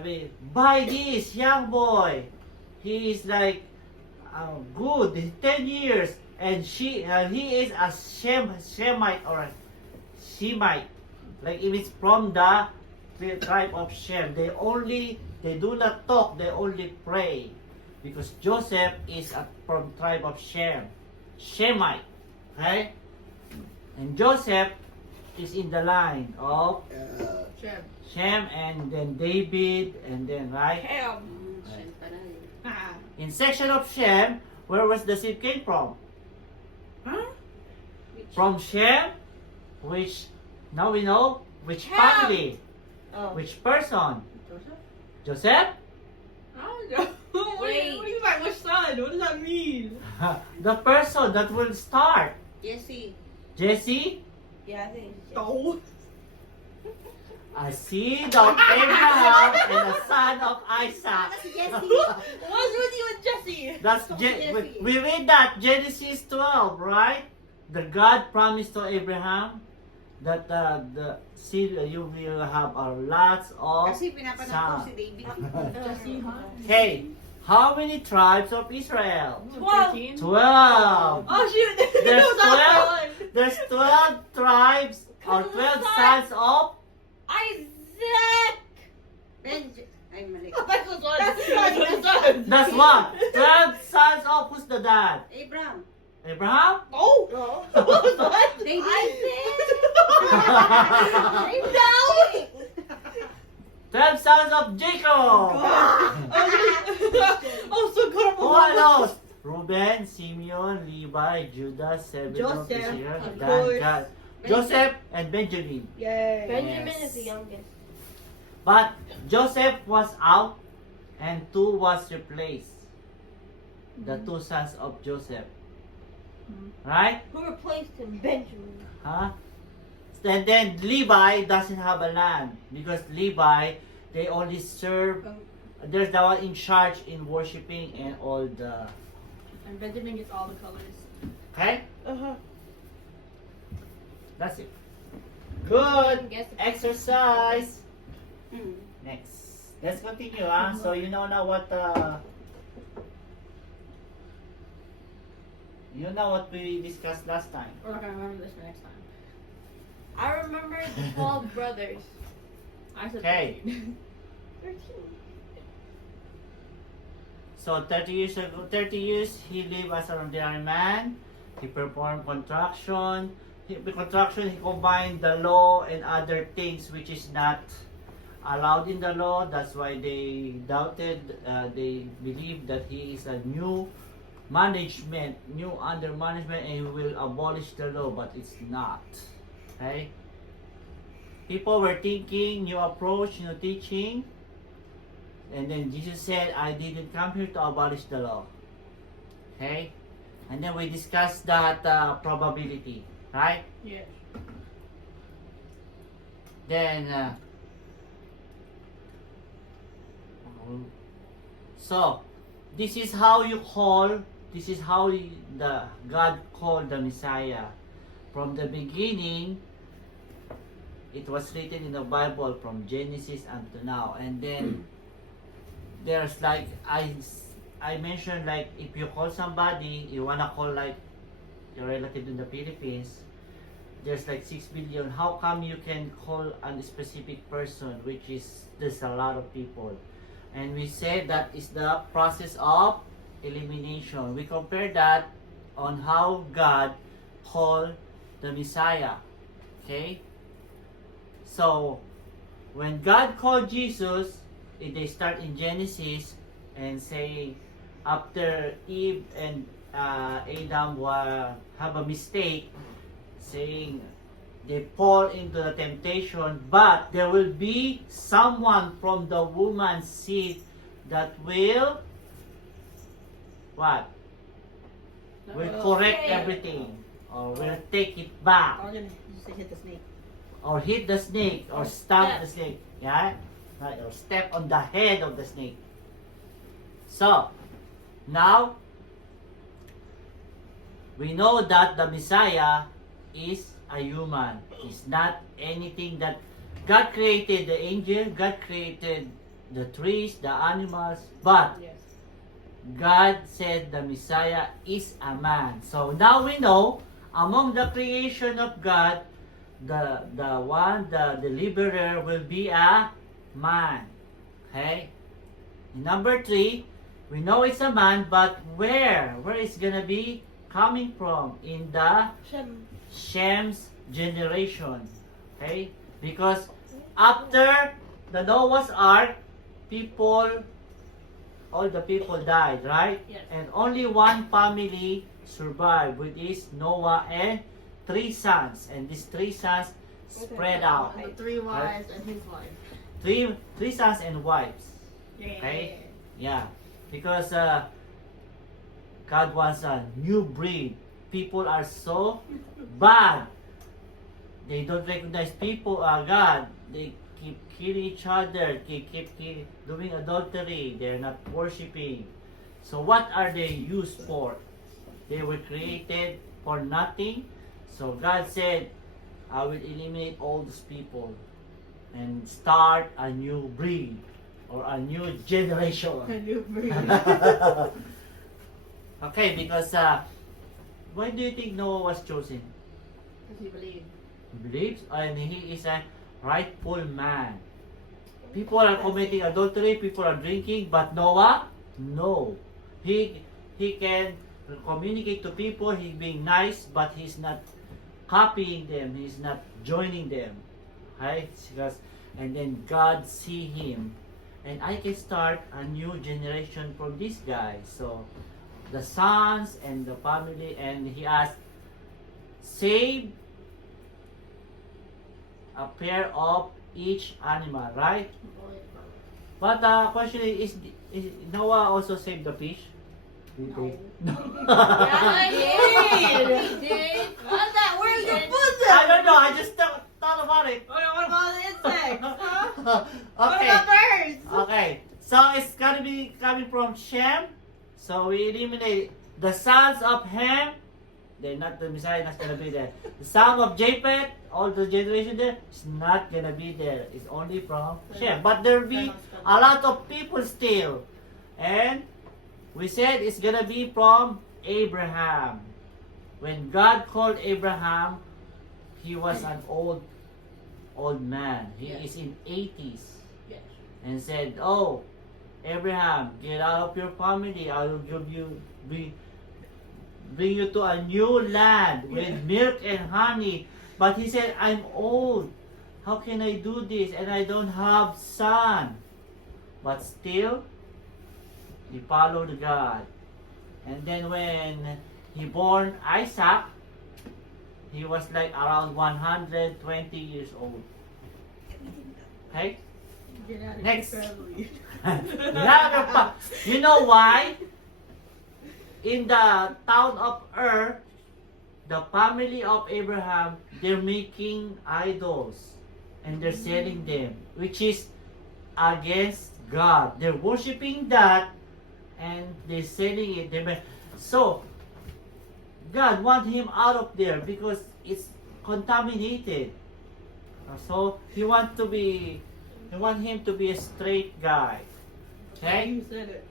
sabi, buy this young boy. He is like good, 10 years, and he is a Shemite or a Shemite. Like if it's from the tribe of Shem, they do not talk, they only pray, because Joseph is from tribe of Shem, Shemite, okay, and Joseph is in the line of Shem, and then David, and then right. In section of Shem, where was the seed came from? Huh? From Shem, which now we know which Ham. family, Oh. which person? Joseph? Joseph? I don't know. What do you mean by which son? What does that mean? The person that will start. Jesse. Jesse, Yeah, I think it's Jesse. No. a seed of Abraham and a son of Isaac. That's Jesse. What's with you and Jesse? That's Jesse. we read that Genesis 12, right? The God promised to Abraham that the seed you will have lots of Kasi pinapanood ko sons. si David. Jesse, huh? Okay, how many tribes of Israel? 12. 12. Oh shoot! There's That was that 12. There's 12 tribes or 12 sons of. Isaac! Ay, mali. That's the son. That's the son. That's what? 12 sons of who's the dad? Abraham. Abraham? No. What was that? David. No. 12 sons of Jacob. Oh, so good. Who are those? Reuben, Simeon, Levi, Judah, Zebulun, Joseph, Issachar, of Dan, course. Gad. Joseph and Benjamin. Yay. Benjamin is the youngest. But Joseph was out and 2 was replaced. The 2 sons of Joseph. Right? Who replaced him? Benjamin. Huh? And then Levi doesn't have a land because Levi, they only serve. There's the one in charge in worshiping and all the. And Benjamin gets all the colors. Okay? Uh-huh. That's it. Good. Guess the- Exercise. Mm. Next. Let's continue. So you know now what. You know what we discussed last time. We're not gonna remember this for next time. I remember the 12 brothers. I said Okay. 13. 13. So 30 years ago, 30 years he lived as an ordinary man. He performed contraction. He combined the law and other things which is not allowed in the law. That's why they doubted. They believed that he is a new management, new under management, and he will abolish the law. But it's not. Okay. People were thinking new approach, new teaching. And then Jesus said, I didn't come here to abolish the law. Okay? And then we discussed that probability. Right? Yeah. Then, so, this is how the God called the Messiah. From the beginning, it was written in the Bible from Genesis unto now. And then, there's like I mentioned, like if you call somebody, you wanna call like your relative in the Philippines, there's like 6 billion. How come you can call a specific person, which is there's a lot of people? And we said that is the process of elimination. We compare that on how God called the Messiah. Okay? So when God called Jesus, they start in Genesis and say after Eve and Adam have a mistake, saying they fall into the temptation, but there will be someone from the woman's seed that will what? Will correct everything, or will take it back, I'm gonna just hit the snake. or hit the snake, or stamp the snake. Yeah? Right, or step on the head of the snake. So, now, we know that the Messiah is a human. It's not anything that God created the angel, God created the trees, the animals, but Yes. God said the Messiah is a man. So now we know among the creation of God, the deliverer will be a man. Okay? Number 3, we know it's a man, but where? Where is gonna be coming from? In the Shem. Shem's generation. Okay? Because after the Noah's Ark, all the people died, right? Yes. And only one family survived, which is Noah and 3 sons. And these 3 sons spread out. And the 3 wives and his wife. Three sons and wives. Yeah. Okay? Yeah. Because God wants a new breed. People are so bad. They don't recognize people are God. They keep killing each other. They keep doing adultery. They're not worshiping. So what are they used for? They were created for nothing. So God said, I will eliminate all these people and start a new breed or a new generation. A new breed. Okay, because why do you think Noah was chosen? Because he believed. He believes and he is a rightful man. People are committing adultery, people are drinking, but Noah, no. He can communicate to people, he's being nice, but he's not copying them, he's not joining them. Right? Because, and then God see him. And I can start a new generation from this guy. So the sons and the family, and he asked, save a pair of each animal, right? But the question is Noah also saved the fish? Did they? No. Yeah, he did. What's that? Where's the Yes. food I then? don't know. I just thought about it. What about the insects? Huh? What Okay. about birds? Okay. So it's gonna be coming from Shem. So we eliminate the sons of Ham. They're not the Messiah. Not gonna be there. The son of Japheth, all the generation there, is not gonna be there. It's only from Shem. But there will be a lot of people still, and we said it's gonna be from Abraham. When God called Abraham, he was an old man. He Yes. is in 80s. Yes. And said, "Oh, Abraham, get out of your family. I will give you bring you to a new land with milk and honey." But he said, "I'm old. How can I do this? And I don't have son." But still, he followed God. And then when he born Isaac, he was like around 120 years old. Okay? Get out of Next. here, family. You know why? In the town of Ur, the family of Abraham, they're making idols and they're selling them, which is against God. They're worshiping that and they're selling it. So God wants him out of there because it's contaminated. So he wants him to be a straight guy. Okay? You said it.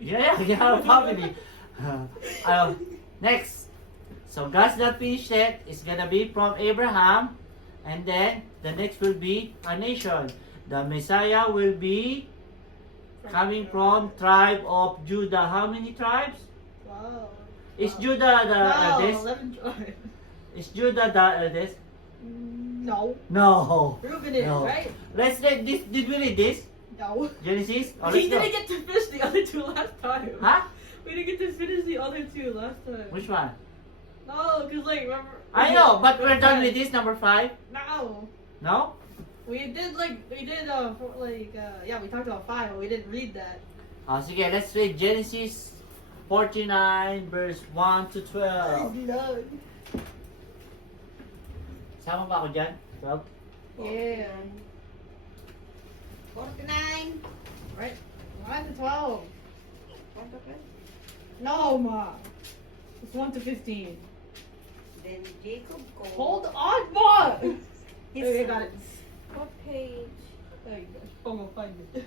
Get out of your family. Yeah, family. Next. So God's not finished yet. It's gonna be from Abraham, and then the next will be a nation. The Messiah will be coming from tribe of Judah. How many tribes? Wow. Is Judah the No, eldest? 11 tribes. Is Judah the eldest? No. No. Reuben is, No. right? Let's read this. Did we read this? No. Genesis? Oh, We let's go. didn't get to finish the other 2 last time. Huh? We didn't get to finish the other 2 last time. Which one? No, because like, remember? I know, but we're done with this, number 5. No. No? We did yeah, we talked about 5, but we didn't read that. Sige, let's read Genesis 49 verse 1 to 12. No. Sama ba ako dyan? 12? Yeah. 49. Right. 1 to 12. What the fuck? No, Ma. It's 1 to 15. Then Jacob called Hold on, Ma! his Okay, got it. sons. What page? There you go. Oh, we'll find it.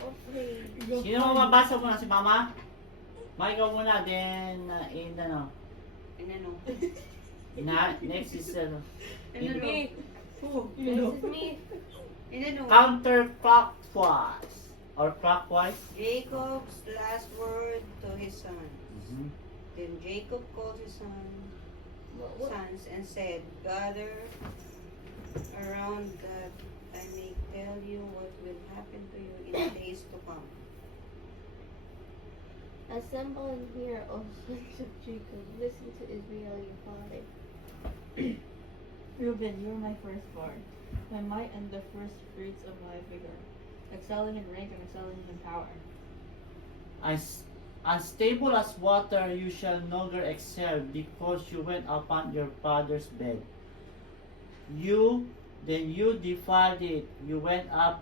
Okay. Go Sino find it. mabasa muna? Si Mama? Ma, ikaw muna. Then, And ano? next is, And ano? Me. Oh, you This know. is me. And ano? counterclockwise. Or clockwise. Jacob's last word to his son. Mhm. Then Jacob called his sons and said, gather around that I may tell you what will happen to you in the days to come. Assemble and hear, O sons of Jacob. Listen to Israel, your father. Reuben, you are my firstborn, my might and the first fruits of my vigor, excelling in rank and excelling in power. As unstable as water, you shall no longer excel, because you went upon your father's bed. Then you defiled it. You went up